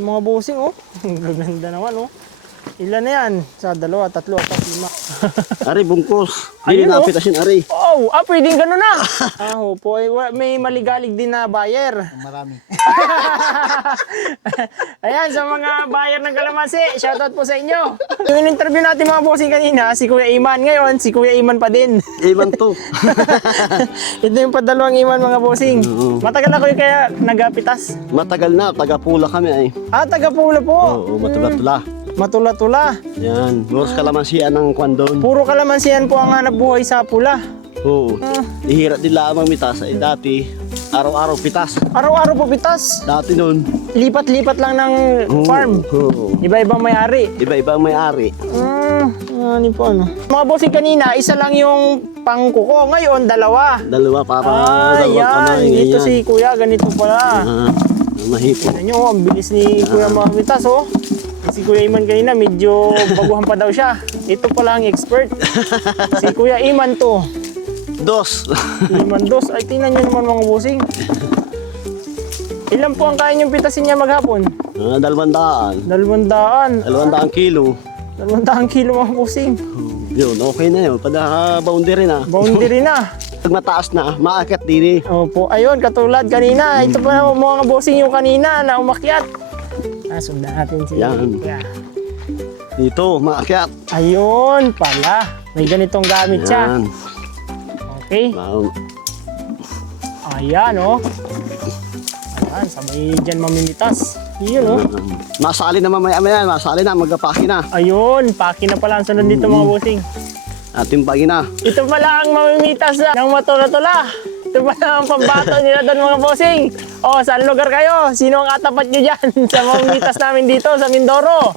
Mga bossing, oh. Ang gaganda naman, oh. Ilan na yan? Sa 2, 3, 4, 5. Ari, bungkus. Ayun, Hindi oh. napitasin, Ari. Oh, pwedeng gano'n na. Po, may maligalig din na buyer. Marami. Ayan, sa mga buyer ng kalamansi, shoutout po sa inyo. Yung interview natin mga bossing kanina, si Kuya Iman. Ngayon, si Kuya Iman pa din. Iban to. Ito yung padalawang Iman mga bossing. Matagal na kayo kaya nagapitas? Matagal na, taga-pula kami ay. Taga-pula po. Oo, matula-tula. Matula-tula. Yan, bukas kalamansian ng kwandon. Puro kalamansian po ang hanap buhay sa pula. Oo. Ihirap din lamang mitas ay dati. Araw-araw pitas. Araw-araw po pitas. Dati nun. Lipat-lipat lang ng farm. Oo. Iba-ibang may-ari. Iba-ibang may-ari. Ano po ano? Mga bossing kanina, isa lang yung pangkuko. Ngayon, 2. Dalawa para dalawang Yan. kamay. Ito ganyan. si Kuya, ganito pala. Mahipon. Tignan nyo, ang bilis ni Kuya Mamitas, oh. Si Kuya Iman kanina, medyo baguhan pa daw siya. Ito pala ang expert. Si Kuya Iman to. Dos. Iman dos. Ay, tingnan nyo naman mga bossing. Ilan po ang kaya niyong pitasin niya maghapon? 200. 200. 200 kilo. 200 kilo mga bossing. Yun, okay na yun. Pada boundary na. Boundary na. Pag mataas na, maakyat din eh. Opo, ayun, katulad kanina. Ito pa mga bossing yung kanina na umakyat. Sundan natin si Yan. Kuya. Dito, maakyat. Ayun pala. May ganitong gamit siya. Yan. Okay. Wow. Ayan, oh. Ayan, sabay dyan mamimitas. Yun, oh. Masali na mamaya-maya, masali na, magapaki na. Ayun, paki na pala ang sunod dito mga bossing. Ating bagi na. Ito pala ang mamimitas ng matula-tula. Ito pala ang pambato nila doon mga bossing. O, saan lugar kayo? Sino ang atapat nyo dyan sa mamimitas namin dito sa Mindoro?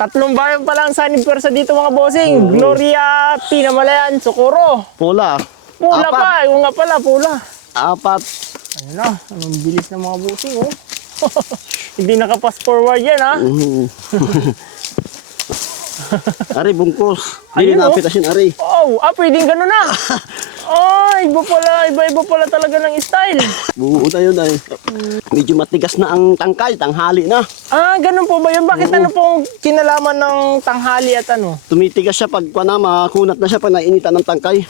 3 bayan pa lang sa Pwersa dito mga bossing. Gloria, Pinamalayan, Socorro. Pula. Pula Apat. pa, yung nga pala, pula. 4. Ayun na, anong bilis ng mga bossing, oh. Hindi naka-fast forward yan, ha? Ari, bungkus. Ayun, Hindi oh. napitasin, Ari. Oh, pwedeng gano'n na. Iba pala talaga ng style. Buo na yun ay. Medyo matigas na ang tangkay, tanghali na. Ganun po ba yun? Bakit ano pong kinalaman ng tanghali at ano? Tumitigas siya pag makunat na siya pag nainitan ng tangkay.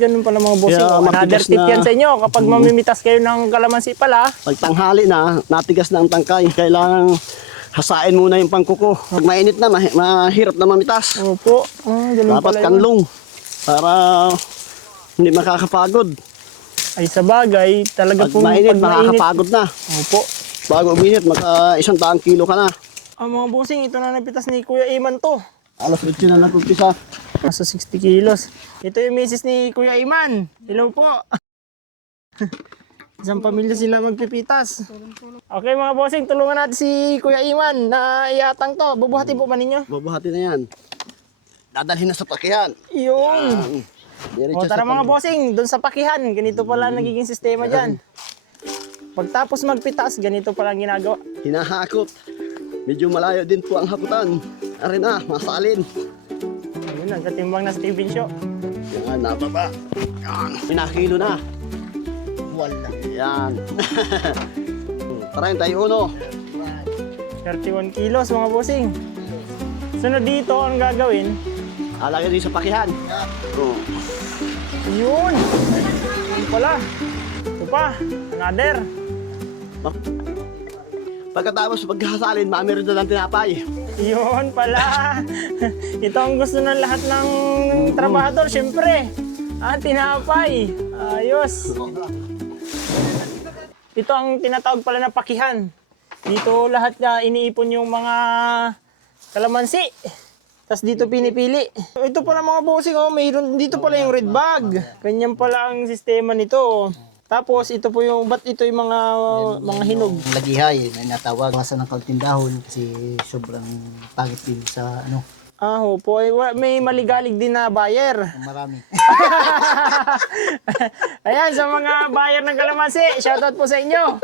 Ganun pala mga bossing. Kaya Another matigas tip na. yan sa inyo. Kapag mamimitas kayo ng kalamansi pala, Pag tanghali na, natigas na ang tangkay. Kailangan hasain muna yung pangkuko. Pag mainit na, mahirap na mamitas. opo. Ganun Dapat pala yun. kanlong para hindi makakapagod. Ay sa bagay, talaga Pag pong mainit, pag mainit. makakapagod na. Opo. Bago uminit, maka 100 kilo ka na. Mga bossing, ito na napitas ni Kuya Iman to. Alas 8 na natumpisa. Nasa 60 kilos. Ito yung misis ni Kuya Iman. Hello po. Isang pamilya sila magpipitas. Okay mga bossing, tulungan natin si Kuya Iman na iatang to. Bubuhatin po ba ninyo? Babuhati na yan. Dadalhin na sa pakihan. Yun. Diretso Tara sa mga bossing, doon sa pakihan. Ganito pala nagiging sistema dyan. Pagtapos magpitas, ganito pala ang ginagawa. hinahakot. Medyo malayo din po ang hakutan. Ari na, masalin. Ayun, nagkatimbang na Steven Show. Yan, nababa. Yan, pinakilo na. Wala. Yan. 31. 31 kilos mga bossing. Sunod dito, ang gagawin, Alagay din sa pakihan. Oh. yun. Yun pala. Ito pa, another. Pagkatapos paghasalin, mami rin na ng tinapay. Yun pala. Ito ang gusto ng lahat ng trabahador, syempre. Tinapay. Ayos. Ito ang tinatawag pala na pakihan. Dito lahat na iniipon yung mga kalamansi. Tapos dito pinipili. Ito pala mga bossing, mayroon dito pala yung red bag. Ganyan pala ang sistema nito. Tapos ito po yung, ba't ito yung mga hinog? Lagihay, na natawag. Bawasan ng kaunting dahon kasi sobrang pangit din sa ano. Po, may maligalig din na buyer. Marami. Ayan, sa mga buyer ng kalamansi, shoutout po sa inyo.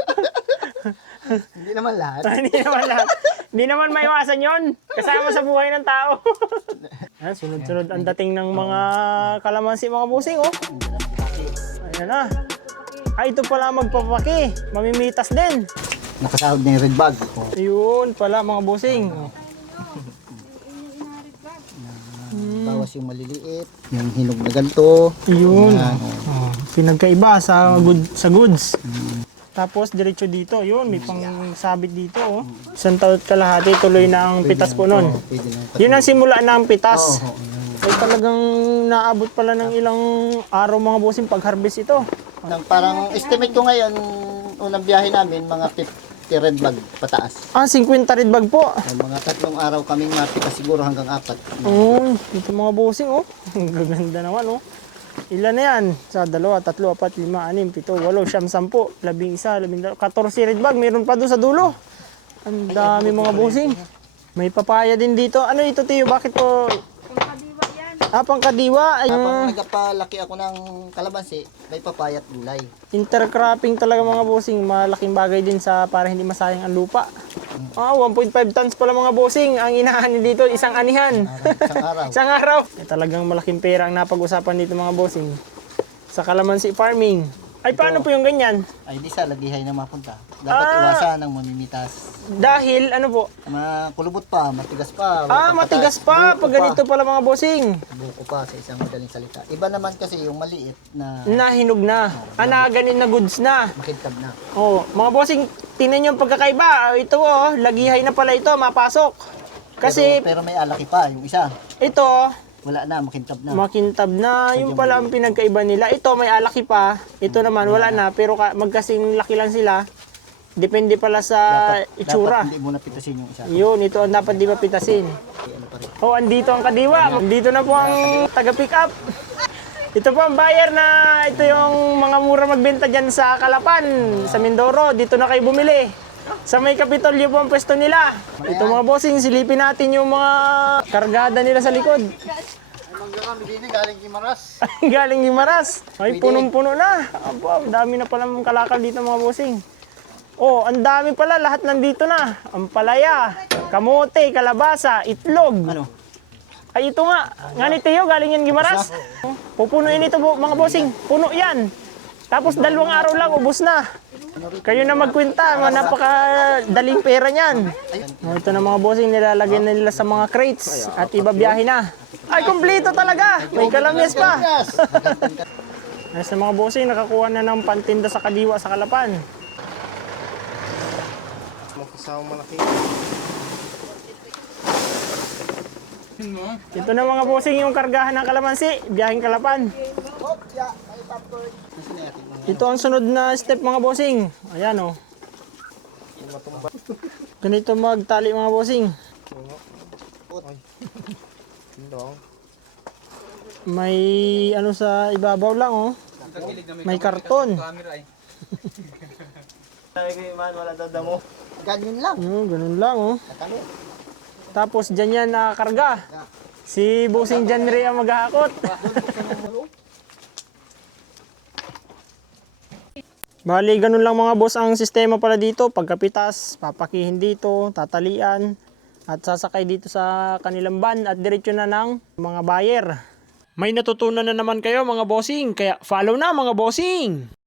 Hindi naman lahat. Hindi naman lahat. Hindi naman maiwasan yun. Kasama sa buhay ng tao. Sunod-sunod ang dating ng mga kalamansi, mga busing, oh. Ayan na. Ito pala magpapaki. Mamimitas din. nakasahod na yung red bag. Oh. Ayun pala mga bossing. Bawas yung maliliit, yung hinog na ganito. Ayun. Yan, Oh, pinagkaiba sa goods. Tapos diretso dito, yun, may pang sabit dito, oh. Isang taon kalahati, tuloy na ang pitas po nun. Oh, pwede na. Yun ang simula na ang pitas. Oo, Ay talagang naabot pala ng ilang araw mga bossing pag-harvest ito. Parang estimate ko ngayon, unang biyahe namin, mga 50 red bag pataas. 50 red bag po. Mga 3 araw kaming mapita siguro hanggang 4. Oh, ito mga bossing, oh. Ang gaganda naman, oh. Ilan na yan? Sa 2, 3, 4, 5, 6, 7, 8, 9, 10, 11, 12, 14 red bag. Meron pa doon sa dulo. Ang dami mga bossing. May papaya din dito. Ano ito, Tiyo? Bakit po? Pangkadiwa yan. Pangkadiwa. Habang nagpalaki ako ng kalamansi, may papaya at gulay. Intercropping talaga mga bossing. Malaking bagay din sa para hindi masayang ang lupa. 1.5 tons pala mga bossing. Ang inaani dito, isang anihan. Isang araw. Isang araw. Talagang malaking pera ang napag-usapan dito mga bossing. Sa calamansi farming. Ay, paano po yung ganyan? Ay, di sa lagihay na mapunta. Dapat iwasan ng mamimitas. Dahil, ano po? Kulubot pa, matigas pa. Matigas pa. Pag ganito pala mga bossing. Buko pa sa isang madaling salita. Iba naman kasi yung maliit na Nahinog na. Naganin na goods na. makintab na. Oh, mga bossing, tingnan nyo yung pagkakaiba. Ito, oh, lagihay na pala ito, mapasok. Kasi, Pero may alaki pa, yung isa. ito, Wala na, makintab na. makintab na. Yung pala ang pinagkaiba nila. Ito, may alaki pa. Ito naman, wala na. Pero magkasing laki lang sila. Depende pala sa itsura. Dapat hindi mo napitasin yung isa. Yun, ito ang dapat di ba pitasin. Ano pa rin. Oh, andito ang kadiwa. Dito na po ang taga-pick up. Ito po ang buyer na ito yung mga mura magbenta dyan sa Calapan, sa Mindoro. Dito na kayo bumili. Sa may Kapitolyo po ang pwesto nila. Ito mga bossing, silipin natin yung mga kargada nila sa likod. Kami din galing Kimaras. Galing Gimaras. Ay, punong-puno na. Abo, ang dami na pala mga kalakal dito mga bossing. Oh, ang dami pala. Lahat nandito na. Ampalaya, kamote, kalabasa, itlog. Ano? Ay, ito nga. Nga ni Teo, galing yan Gimaras. Pupunuin ito mga bossing. Puno yan. Tapos 2 araw lang, ubos na. Kayo na magkwenta. Napakadaling pera niyan. Ito na mga bossing, nilalagay na nila sa mga crates at ibabiyahe na. Ay, kumpleto talaga. May kalamis pa. Ayos na mga bossing, nakakuha na ng pantinda sa kadiwa sa Calapan. Ito na mga bossing yung kargahan ng kalamansi, biyaheng Calapan. Ito ang sunod na step mga bossing. Ayan o. Ganito magtali mga bossing. May ano sa ibabaw lang oh. May karton. Ganyan lang. Ganun lang oh. Katalo. Tapos dyan yan nakakarga. Si bossing dyan rin ang maghahakot. Bali, ganun lang mga boss ang sistema pala dito. Pagkapitas, papakihin dito, tatalian, at sasakay dito sa kanilang van at diretso na ng mga buyer. May natutunan na naman kayo mga bossing, kaya follow na mga bossing!